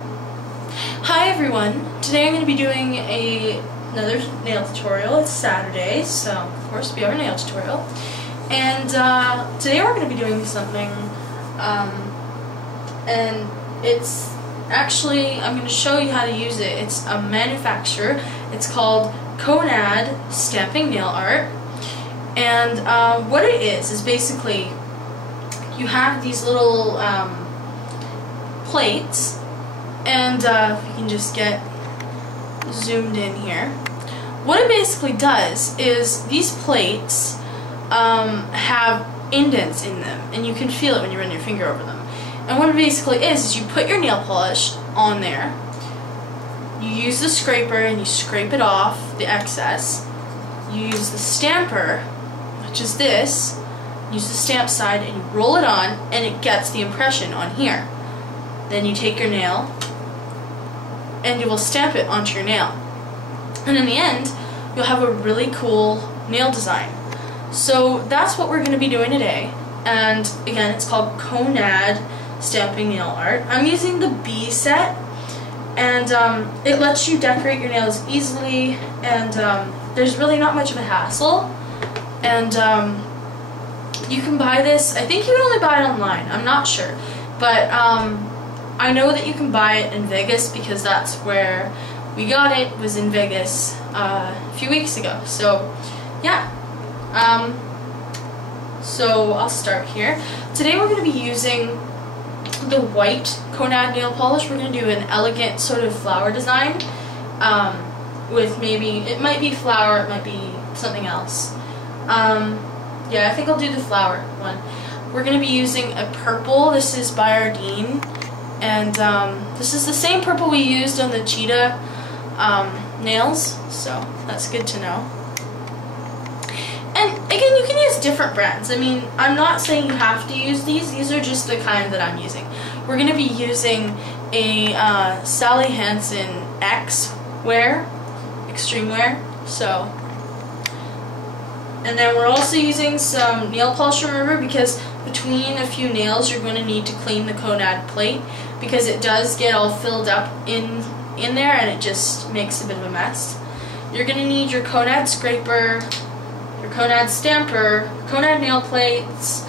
Hi everyone! Today I'm going to be doing another nail tutorial. It's Saturday, so of course we have a nail tutorial. And today we're going to be doing something, and it's actually, I'm going to show you how to use it. It's a manufacturer. It's called KONAD Stamping Nail Art. And what it is basically, you have these little plates. And if you can just get zoomed in here, what it basically does is these plates have indents in them, and you can feel it when you run your finger over them. And what it basically is you put your nail polish on there, you use the scraper and you scrape it off, the excess. You use the stamper, which is this, use the stamp side and you roll it on, and it gets the impression on here. Then you take your nail and you will stamp it onto your nail. And in the end, you'll have a really cool nail design. So that's what we're going to be doing today. And again, it's called KONAD Stamping Nail Art. I'm using the B set, and it lets you decorate your nails easily, and there's really not much of a hassle. And you can buy this, I think you can only buy it online, I'm not sure. But I know that you can buy it in Vegas because that's where we got it, was in Vegas a few weeks ago. So yeah, so I'll start here. Today we're going to be using the white KONAD nail polish. We're going to do an elegant sort of flower design with maybe, it might be flower, it might be something else. Yeah, I think I'll do the flower one. We're going to be using a purple. This is by Ardeen. And this is the same purple we used on the cheetah nails, so that's good to know. And again, you can use different brands. I mean, I'm not saying you have to use these. These are just the kind that I'm using. We're going to be using a Sally Hansen X wear, extreme wear. So, and then we're also using some nail polish remover because between a few nails you're going to need to clean the KONAD plate, because it does get all filled up in there and it just makes a bit of a mess. You're going to need your KONAD scraper, your KONAD stamper, KONAD nail plates.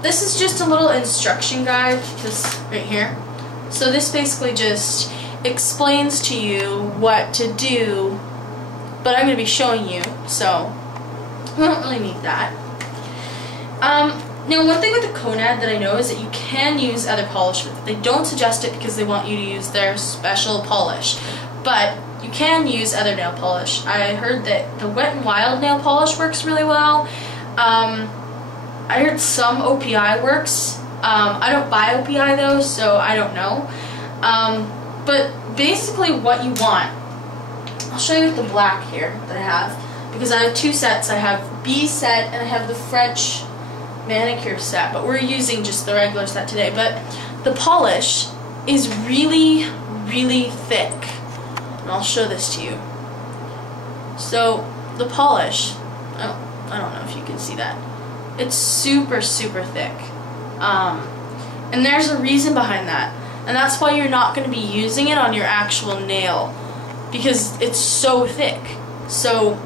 This is just a little instruction guide, this right here. So this basically just explains to you what to do, but I'm going to be showing you, so we don't really need that. Now, one thing with the KONAD that I know is that you can use other polish with it. They don't suggest it because they want you to use their special polish, but you can use other nail polish. I heard that the Wet n Wild nail polish works really well. I heard some OPI works. I don't buy OPI though, so I don't know. But basically what you want, I'll show you with the black here that I have, because I have two sets. I have B set and I have the French manicure set, but we're using just the regular set today. But the polish is really, really thick, and I'll show this to you. So the polish, I don't know if you can see that, it's super, super thick, and there's a reason behind that, and that's why you're not going to be using it on your actual nail, because it's so thick. So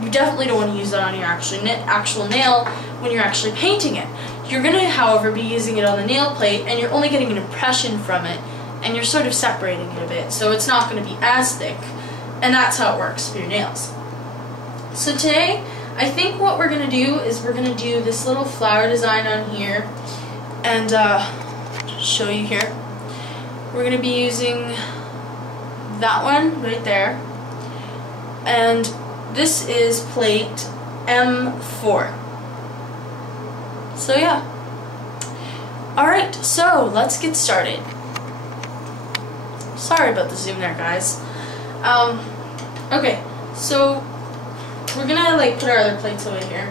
you definitely don't want to use that on your actual nail when you're actually painting it. You're going to, however, be using it on the nail plate, and you're only getting an impression from it, and you're sort of separating it a bit, so it's not going to be as thick, and that's how it works for your nails. So today, I think what we're going to do is we're going to do this little flower design on here, and show you here. We're going to be using that one right there, and this is plate M4. So yeah. Alright, so let's get started. Sorry about the zoom there, guys. Okay, so we're gonna put our other plates away here.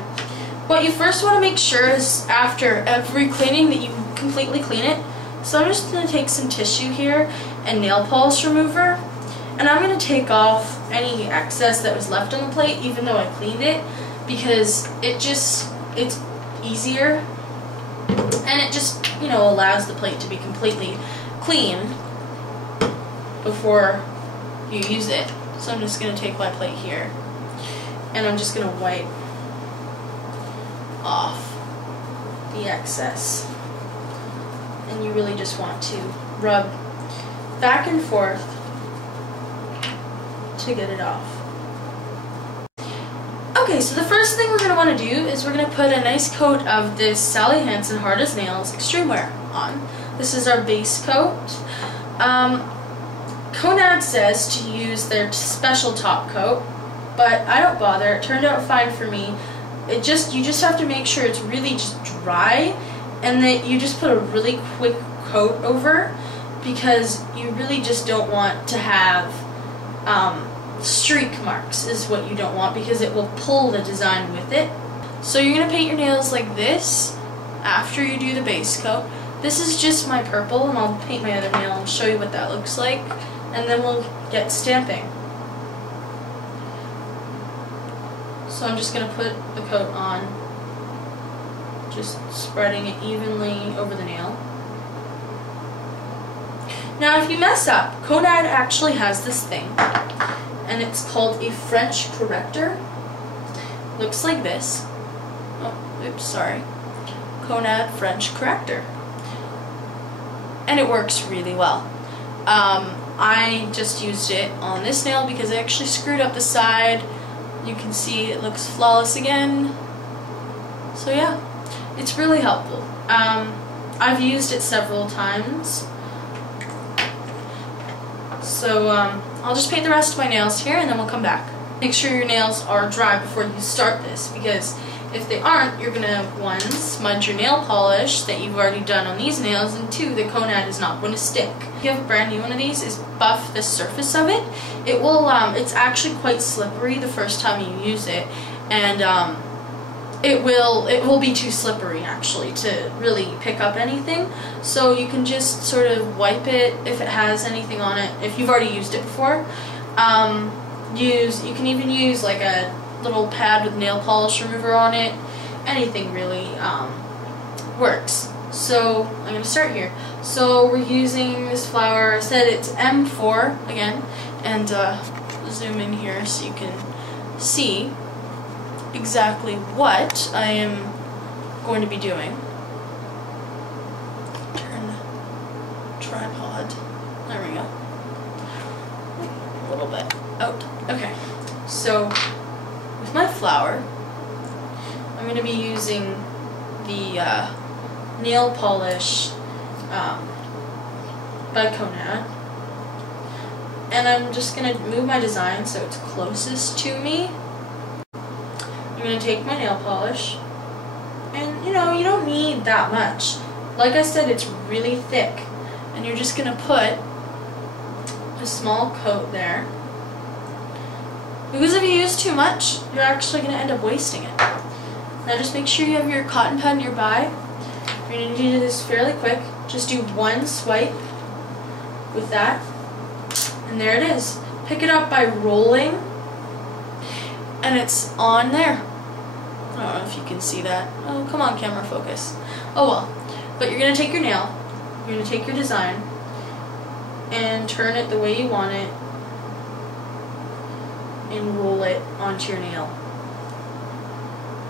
What you first want to make sure is after every cleaning that you completely clean it. So I'm just gonna take some tissue here and nail polish remover, and I'm going to take off any excess that was left on the plate, even though I cleaned it, because it's easier, and it just, allows the plate to be completely clean. before you use it. So I'm just going to take my plate here and I'm just going to wipe off the excess. And you really just want to rub back and forth to get it off. Okay, so the first thing we're going to want to do is we're going to put a nice coat of this Sally Hansen Hard as Nails Extreme Wear on. This is our base coat. KONAD says to use their special top coat, but I don't bother. It turned out fine for me. You just have to make sure it's really just dry, and that you just put a really quick coat over, because you really just don't want to have streak marks is what you don't want, because it will pull the design with it. So you're going to paint your nails like this after you do the base coat. This is just my purple, and I'll paint my other nail and show you what that looks like, and then we'll get stamping. So I'm just going to put the coat on, just spreading it evenly over the nail. Now if you mess up, KONAD actually has this thing, and it's called a French corrector. Looks like this. Oh, oops, sorry. KONAD French corrector. And it works really well. I just used it on this nail because I actually screwed up the side. You can see it looks flawless again. So yeah, it's really helpful. I've used it several times. So I'll just paint the rest of my nails here and then we'll come back. Make sure your nails are dry before you start this, because if they aren't, you're going to, one, smudge your nail polish that you've already done on these nails, and two, the KONAD is not going to stick. If you have a brand new one of these, is buff the surface of it. It will, it's actually quite slippery the first time you use it, and it will be too slippery actually to really pick up anything. So you can just sort of wipe it if it has anything on it, if you've already used it before. You can even use like a little pad with nail polish remover on it. Anything really works. So I'm going to start here. So we're using this flower. I said it's M4 again, and zoom in here so you can see exactly what I am going to be doing. Turn the tripod. There we go. A little bit out. Okay. So with my flower, I'm going to be using the nail polish by KONAD, and I'm just going to move my design so it's closest to me. I'm going to take my nail polish, and you know, you don't need that much. Like I said, it's really thick, and you're just going to put a small coat there. Because if you use too much, you're actually going to end up wasting it. Now just make sure you have your cotton pad nearby. You're going to do this fairly quick. Just do one swipe with that, and there it is. Pick it up by rolling, and it's on there. I don't know if you can see that. Oh, come on, camera, focus. Oh well. But you're going to take your nail, you're going to take your design, and turn it the way you want it, and roll it onto your nail.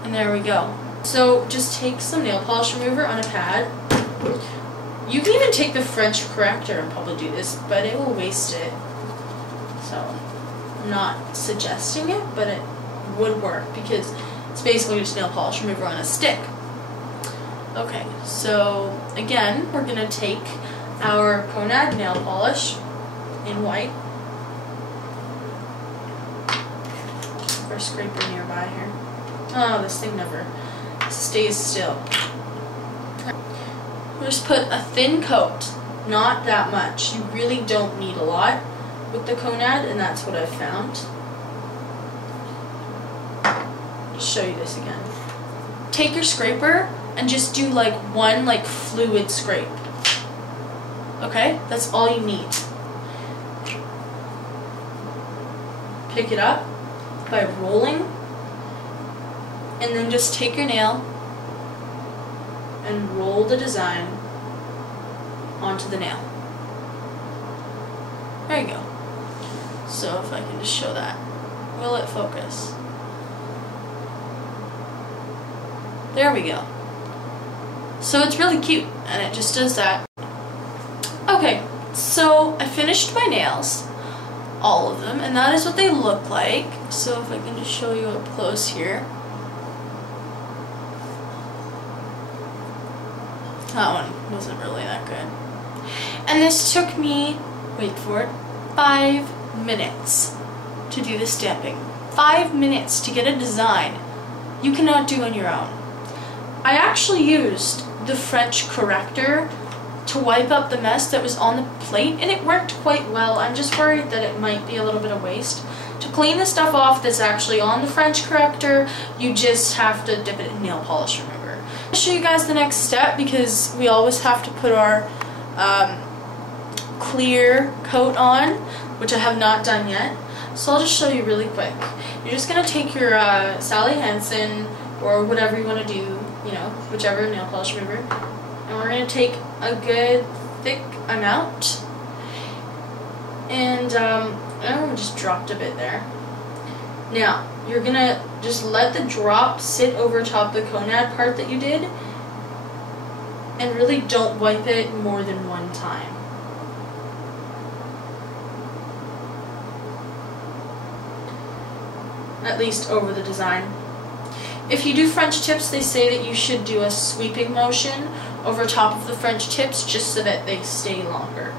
And there we go. So just take some nail polish remover on a pad. You can even take the French corrector and probably do this, but it will waste it. So I'm not suggesting it, but it would work because it's basically just nail polish remover on a stick. Okay, so again, we're going to take our KONAD nail polish in white. Our scraper nearby here. Oh, this thing never stays still. Just put a thin coat, not that much. You really don't need a lot with the KONAD, and that's what I've found. I'll show you this again. Take your scraper and just do like one fluid scrape. Okay? That's all you need. Pick it up by rolling, and then just take your nail and roll the design onto the nail. There you go. So if I can just show that. Will it focus? There we go. So it's really cute, and it just does that. Okay, so I finished my nails, all of them, and that is what they look like. So if I can just show you up close here. That one wasn't really that good. And this took me, wait for it, 5 minutes to do the stamping. 5 minutes to get a design you cannot do on your own. I actually used the French corrector to wipe up the mess that was on the plate, and it worked quite well. I'm just worried that it might be a little bit of waste. To clean the stuff off that's actually on the French corrector, you just have to dip it in nail polish remover. I'll show you guys the next step because we always have to put our clear coat on, which I have not done yet. So I'll just show you really quick. You're just going to take your Sally Hansen or whatever you want to do, you know, whichever nail polish remover, and we're going to take a good thick amount, and I just dropped a bit there. Now you're going to just let the drop sit over top the KONAD part that you did, and really don't wipe it more than one time. At least over the design. If you do French tips, they say that you should do a sweeping motion over top of the French tips just so that they stay longer.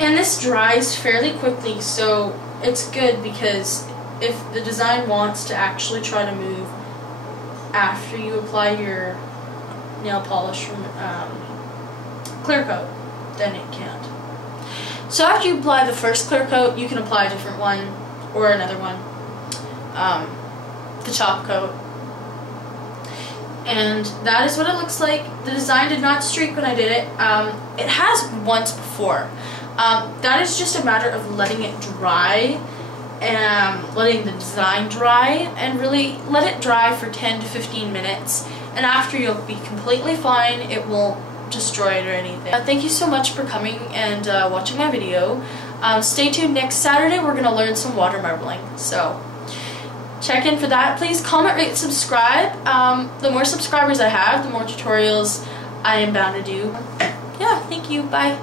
And this dries fairly quickly, so it's good because if the design wants to actually try to move after you apply your nail polish clear coat, then it can't. So after you apply the first clear coat, you can apply a different one or another one, the top coat. And that is what it looks like. The design did not streak when I did it. It has once before. That is just a matter of letting it dry and letting the design dry, and really let it dry for 10 to 15 minutes. And after, you'll be completely fine. It won't destroy it or anything. Thank you so much for coming and watching my video. Stay tuned. Next Saturday we're going to learn some water marbling, so check in for that. Please comment, rate, subscribe. The more subscribers I have, the more tutorials I am bound to do. Yeah, thank you. Bye.